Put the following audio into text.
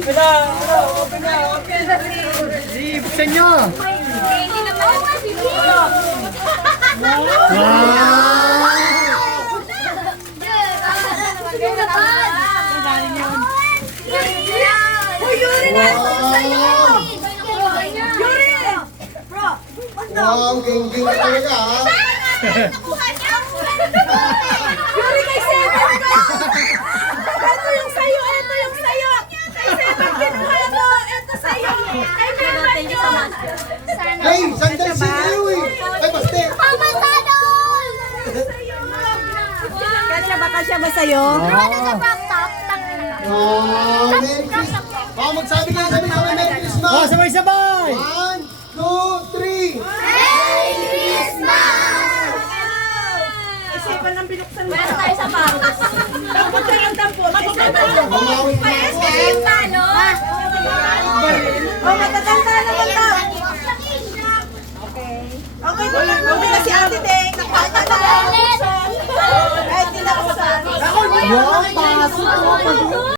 Open na! Open na! Open na! Buksan nyo! Hindi naman. Wow, ging-ging na talaga ha. Yuri, kay Seven ka! Ito yung sa'yo, ito yung sa'yo! Kay Seven kinuha mo, ito sa'yo! Kay Seven yun! Hey, sandal siya kayo eh. Ay, baste. Kasya ba sa'yo? Oh, Merry Christmas. Oh, magsabi kayo sabay-sabay Merry Christmas. Oh, sabay-sabay! 1, 2, 3. Isipan ng binuksan mo. Meron tayo sa bangus. Dapat tayo ng tampo. Mamawin na ako. No? Oh, matatanda naman to. Okay, bumili na si Ate Deng. Nakakata na ako. Kahit hindi na ako sa... Wow, pasok!